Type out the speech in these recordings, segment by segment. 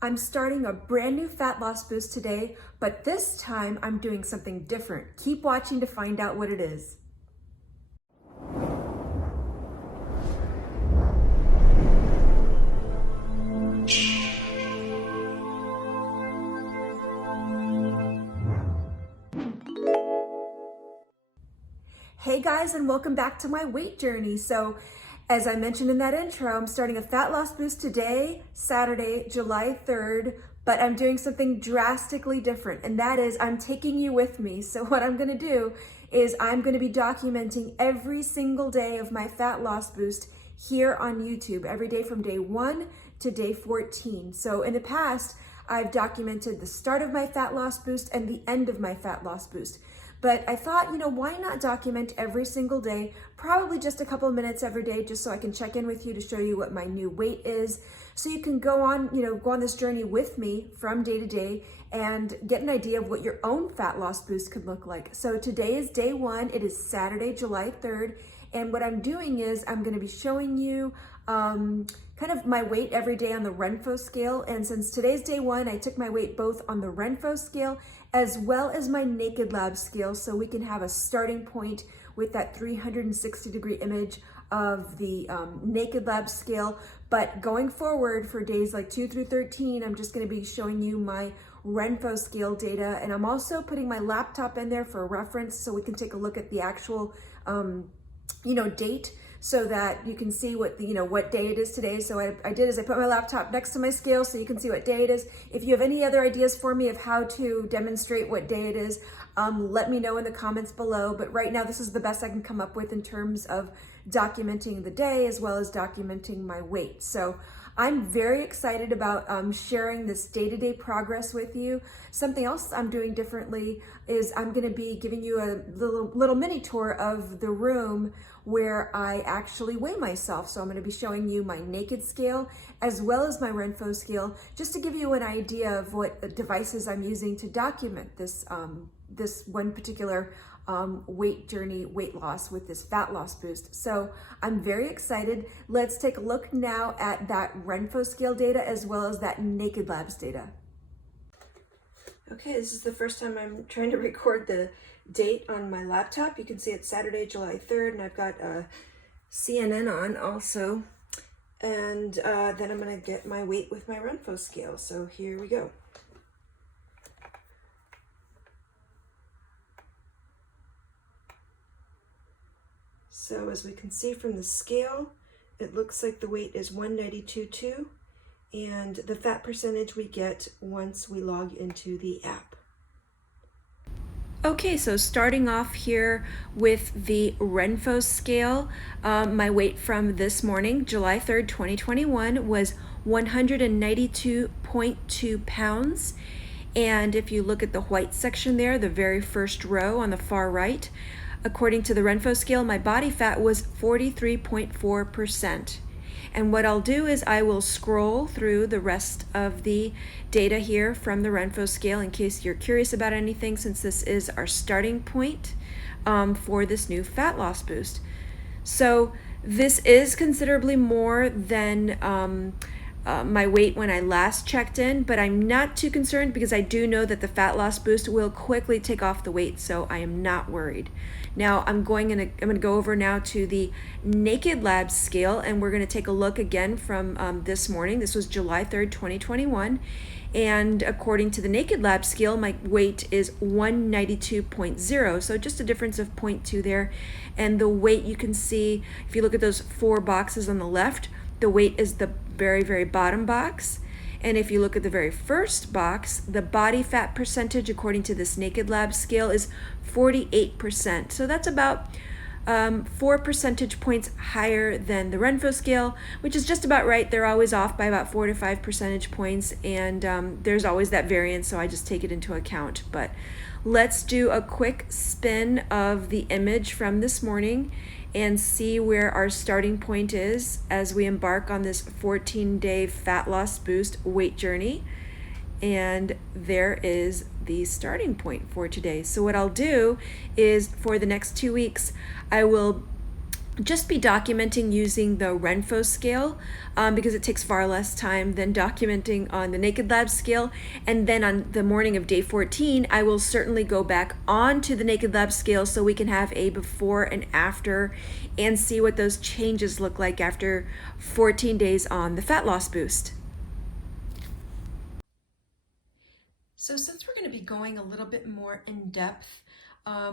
I'm starting a brand new fat loss boost today, but this time I'm doing something different. Keep watching to find out what it is. Hey guys, and welcome back to my weight journey. So as I mentioned in that intro, I'm starting a fat loss boost today, Saturday, July 3rd, but I'm doing something drastically different, and that is I'm taking you with me. So what I'm gonna do is I'm gonna be documenting every single day of my fat loss boost here on YouTube, every day from day 1 to day 14. So in the past, I've documented the start of my fat loss boost and the end of my fat loss boost. But I thought, why not document every single day, probably just a couple of minutes every day, just so I can check in with you to show you what my new weight is. So you can go on this journey with me from day to day and get an idea of what your own fat loss boost could look like. So today is day 1. It is Saturday, July 3rd. And what I'm doing is I'm going to be showing you kind of my weight every day on the Renpho scale. And since today's day 1, I took my weight both on the Renpho scale as well as my Naked Lab scale, so we can have a starting point with that 360-degree image of the Naked Lab scale. But going forward for days like 2 through 13, I'm just going to be showing you my Renpho scale data, and I'm also putting my laptop in there for reference so we can take a look at the actual date, so that you can see what what day it is today. So I did is I put my laptop next to my scale so you can see what day it is. If you have any other ideas for me of how to demonstrate what day it is, let me know in the comments below. But right now, this is the best I can come up with in terms of documenting the day as well as documenting my weight. So I'm very excited about sharing this day-to-day progress with you. Something else I'm doing differently is I'm going to be giving you a little mini tour of the room where I actually weigh myself. So I'm going to be showing you my Naked scale as well as my Renpho scale, just to give you an idea of what devices I'm using to document this this one particular weight journey, weight loss with this fat loss boost. So I'm very excited. Let's take a look now at that Renpho scale data as well as that Naked Labs data. Okay, this is the first time I'm trying to record the date on my laptop. You can see it's Saturday, July 3rd, and I've got CNN on also. And then I'm gonna get my weight with my Renpho scale. So here we go. So as we can see from the scale, it looks like the weight is 192.2, and the fat percentage we get once we log into the app. Okay, so starting off here with the Renpho scale, my weight from this morning, July 3rd, 2021, was 192.2 pounds. And if you look at the white section there, the very first row on the far right, according to the Renpho scale, my body fat was 43.4%. And what I'll do is I will scroll through the rest of the data here from the Renpho scale in case you're curious about anything, since this is our starting point for this new fat loss boost. So this is considerably more than my weight when I last checked in, but I'm not too concerned because I do know that the fat loss boost will quickly take off the weight, so I am not worried. Now I'm going to go over now to the Naked Labs scale, and we're going to take a look again from this morning. This was July 3rd, 2021, and according to the Naked Labs scale, my weight is 192.0, so just a difference of 0.2 there. And the weight, you can see if you look at those 4 boxes on the left, the weight is the very, very bottom box. And if you look at the very first box, the body fat percentage according to this Naked Lab scale is 48%. So that's about 4 percentage points higher than the Renpho scale, which is just about right. They're always off by about 4 to 5 percentage points, and there's always that variance, so I just take it into account. But let's do a quick spin of the image from this morning and see where our starting point is as we embark on this 14-day fat loss boost weight journey. And there is the starting point for today. So what I'll do is for the next 2 weeks, I will just be documenting using the Renpho scale because it takes far less time than documenting on the Naked Lab scale. And then on the morning of day 14, I will certainly go back onto the Naked Lab scale so we can have a before and after and see what those changes look like after 14 days on the fat loss boost. So since we're going to be going a little bit more in depth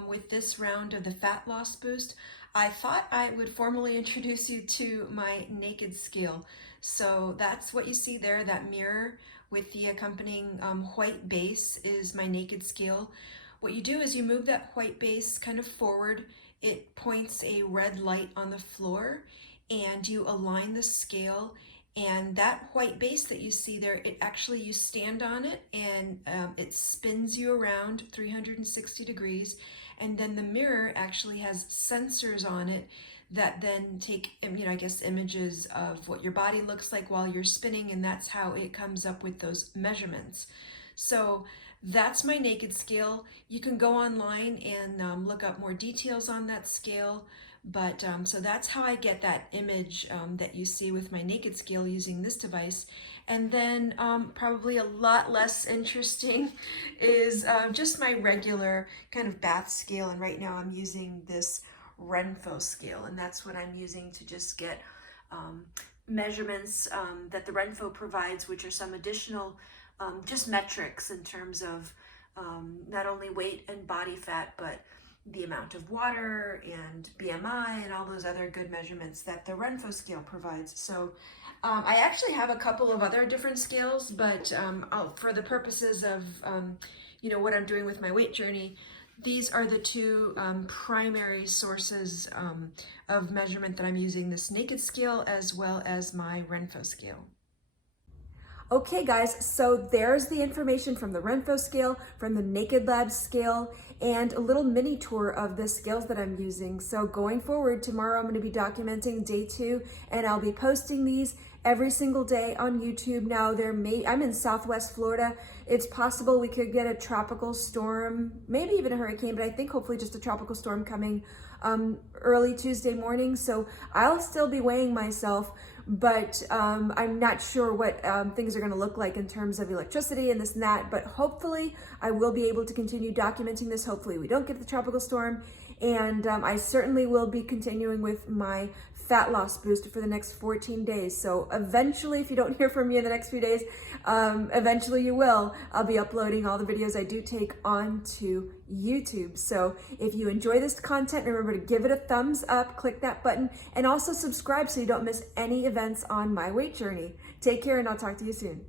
with this round of the fat loss boost, I thought I would formally introduce you to my Naked scale. So that's what you see there, that mirror with the accompanying white base is my Naked scale. What you do is you move that white base kind of forward. It points a red light on the floor and you align the scale, and that white base that you see there, it actually, you stand on it and it spins you around 360 degrees. And then the mirror actually has sensors on it that then take, I guess, images of what your body looks like while you're spinning, and that's how it comes up with those measurements. So that's my Naked scale. You can go online and look up more details on that scale. But so that's how I get that image that you see with my Naked scale using this device. And then probably a lot less interesting is just my regular kind of bath scale. And right now I'm using this Renpho scale, and that's what I'm using to just get measurements that the Renpho provides, which are some additional just metrics in terms of not only weight and body fat, but the amount of water and BMI and all those other good measurements that the Renpho scale provides. So I actually have a couple of other different scales, but for the purposes of what I'm doing with my weight journey, these are the two primary sources of measurement that I'm using, this Naked scale as well as my Renpho scale. Okay guys, so there's the information from the Renpho scale, from the Naked Lab scale, and a little mini tour of the scales that I'm using. So going forward, tomorrow I'm going to be documenting day 2, and I'll be posting these every single day on YouTube. Now I'm in Southwest Florida. It's possible we could get a tropical storm, maybe even a hurricane, but I think hopefully just a tropical storm coming early Tuesday morning. So I'll still be weighing myself, but I'm not sure what things are going to look like in terms of electricity and this and that, but hopefully I will be able to continue documenting this. Hopefully we don't get the tropical storm, and I certainly will be continuing with my fat loss boost for the next 14 days. So eventually, if you don't hear from me in the next few days, eventually you will. I'll be uploading all the videos I do take onto YouTube. So if you enjoy this content, remember to give it a thumbs up, click that button, and also subscribe so you don't miss any events on my weight journey. Take care, and I'll talk to you soon.